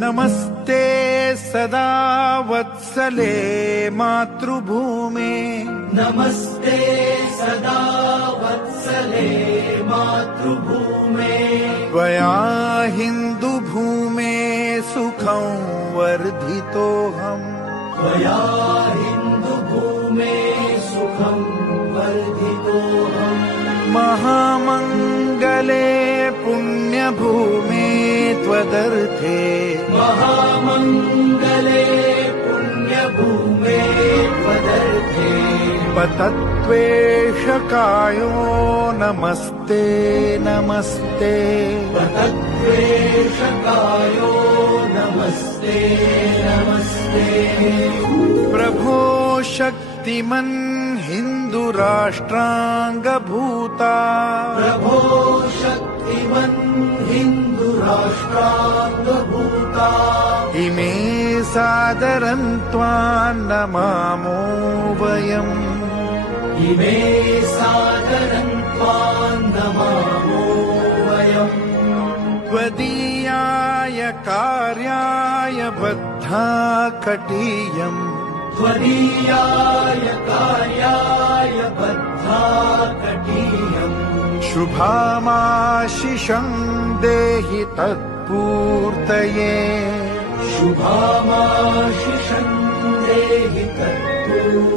नमस्ते सदा वत्सले मातृभूमे नमस्ते सदा वत्सले मातृभूमे त्वया हिन्दुभूमे सुखं वर्धितोऽहम् त्वया हिन्दुभूमे सुखं वर्धितोऽहम् महामङ्गले पुण्यभूमे त्वदर्थे महामङ्गले पुण्यभूमे त्वदर्थे पतत्वेषकायो नमस्ते नमस्ते पतत्वेषकायो नमस्ते नमस्ते प्रभो शक्तिमन् हिन्दुराष्ट्राङ्गभूता प्रभो शक्तिमन् हिन्दुराष्ट्राङ्गभूता इमे सादरं त्वां नमामो वयम् इमे सादरं त्वां नमामो वयम् त्वदीयाय कार्याय बद्धा कटीयम् त्वदीयाय कार्याय बद्धा कटीयम् शुभामाशिषं देहि तत्पूर्तये शुभामाशिषं देहि तत्पूर्तये।